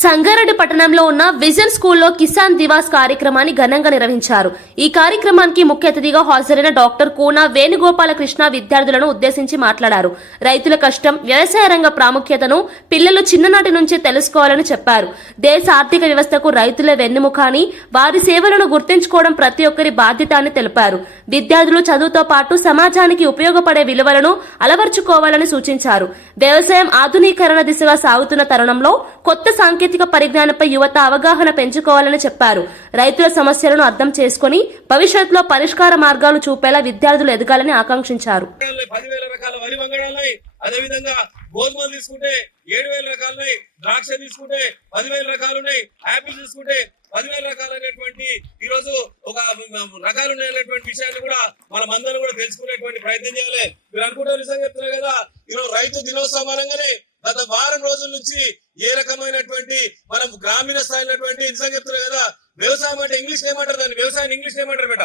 సంగారెడ్డి పట్టణంలో ఉన్న విజన్ స్కూల్లో కిసాన్ దివాస్ కార్యక్రమాన్ని ఘనంగా నిర్వహించారు. ఈ కార్యక్రమానికి ముఖ్య అతిథిగా హాజరైన డాక్టర్ కూన వేణుగోపాలకృష్ణ విద్యార్థులను ఉద్దేశించి మాట్లాడారు. రైతుల కష్టం, వ్యవసాయ రంగ ప్రాముఖ్యతను పిల్లలు చిన్ననాటి నుంచే తెలుసుకోవాలని చెప్పారు. దేశ ఆర్థిక వ్యవస్థకు రైతులే వెన్నెముక అని, వారి సేవలను గుర్తించుకోవడం ప్రతి ఒక్కరి బాధ్యత అని తెలిపారు. విద్యార్థులు చదువుతో పాటు సమాజానికి ఉపయోగపడే విలువలను అలవర్చుకోవాలని సూచించారు. వ్యవసాయం ఆధునీకరణ దిశగా సాగుతున్న తరుణంలో కొత్త సాంకేతిక పరిజ్ఞానంపై యువత అవగాహన పెంచుకోవాలని చెప్పారు. రైతుల సమస్యలను అర్థం చేసుకుని భవిష్యత్తులో పరిష్కార మార్గాలు చూపేలా విద్యార్థులు ఎదగాలని ఆకాంక్షించారు. 10,000 రకాల వరి వంగడాలున్నాయి. అదే విధంగా గోధుమలు తీసుకుంటే 7,000 రకాలున్నాయి. ద్రాక్ష తీసుకుంటే 10,000 రకాలు ఉన్నాయి. యాపిల్ తీసుకుంటే 10,000 రకాలైనటువంటి ఈ రోజు ఒక రకాలు ఉన్నాయనేటువంటి విషయాన్ని కూడా మనం అందరం కూడా తెలుసుకునేటువంటి ప్రయత్నం చేయాలి. మీరు అనుకుంటారు నిజంగా చెప్తున్నారు కదా, ఈరోజు రైతు దినోత్సవం అనగానే గత వారం రోజుల నుంచి ఏ రకమైనటువంటి మనం గ్రామీణ స్థాయిలో నిజంగా చెప్తున్నారు కదా, వ్యవసాయం అంటే ఇంగ్లీష్ ఏమంటారు, దాన్ని వ్యవసాయం ఇంగ్లీష్ ఏమంటారు బేట?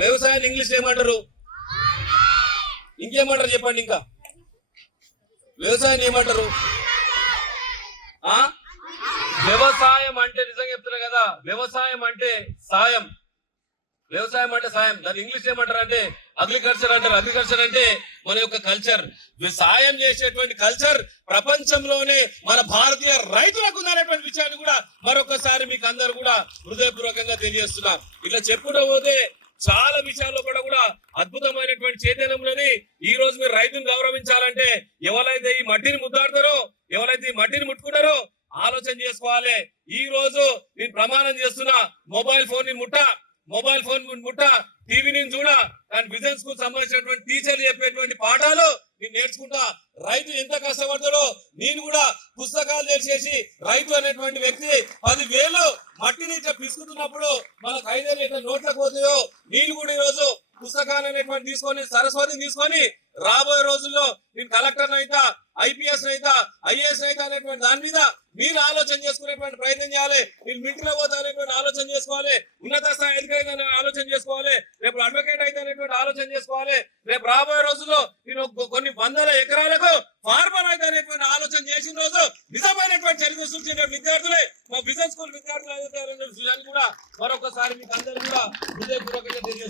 వ్యవసాయాన్ని ఇంగ్లీష్ ఏమంటారు? ఇంకేమంటారు చెప్పండి? ఇంకా వ్యవసాయాన్ని ఏమంటారు? వ్యవసాయం అంటే నిజంగా చెప్తున్నారు కదా, వ్యవసాయం అంటే సాయం. వ్యవసాయం అంటే సాయం. దాని ఇంగ్లీష్ ఏమంటారు అంటే అగ్రికల్చర్ అంటారు. అగ్రికల్చర్ అంటే మన యొక్క కల్చర్. సాయం చేసేటువంటి కల్చర్ ప్రపంచంలోనే మన భారతీయ రైతులకు ఉందనేటువంటి విషయాన్ని కూడా మరొకసారి మీకు అందరు కూడా హృదయపూర్వకంగా తెలియజేస్తున్నారు. ఇట్లా చెప్పుకుంటూ పోతే చాలా విషయాల్లో కూడా అద్భుతమైనటువంటి చైతన్యంలోని ఈ రోజు మీరు రైతును గౌరవించాలంటే ఎవరైతే ఈ మట్టిని ముద్దాడతారో, ఎవరైతే ఈ మట్టిని ముట్టుకుంటారో ఆలోచన చేసుకోవాలి. ఈ రోజు నేను ప్రమాణం చేస్తున్నా, మొబైల్ ఫోన్ ముట్ట, టీవీని చూడ, కానీ విజన్ స్కూల్ సంబంధించినటువంటి టీచర్లు చెప్పేటువంటి పాఠాలు నేను నేర్చుకుంటా. రైతు ఎంత కష్టపడతాడో నేను కూడా పుస్తకాలు తెరిచేసి రైతు అనేటువంటి వ్యక్తి 10,000 మట్టిని ఇట్లా పిసుకుతున్నప్పుడు మనకు 5,000 ఇట్లా నోట్లకు పోతాయో నేను కూడా ఈ రోజు పుస్తకాలు అనేటువంటి తీసుకొని సరస్వతిని తీసుకొని రాబోయే రోజుల్లో నేను కలెక్టర్ అయితా, ఐపీఎస్ అయితా, ఐఏఎస్ అయితా అనేటువంటి దాని మీద మీరు ఆలోచన చేసుకునేటువంటి ప్రయత్నం చేయాలి. నేను మింటిలో పోతా అనేటువంటి ఆలోచన చేసుకోవాలి. ఉన్నత స్థాయి అధికారి ఆలోచన చేసుకోవాలి. రేపు అడ్వకేట్ అయితే అనేటువంటి ఆలోచన చేసుకోవాలి. రేపు రాబోయే రోజుల్లో నేను కొన్ని 100 ఎకరాలకు ఫార్మర్ అయితే అనేటువంటి ఆలోచన చేసిన రోజు నిజమైనటువంటి చరిత్ర సృష్టించే విద్యార్థులే మా విజన్ స్కూల్ విద్యార్థులు కూడా మరొకసారి మీకు అందరూ కూడా హృదయపూర్వక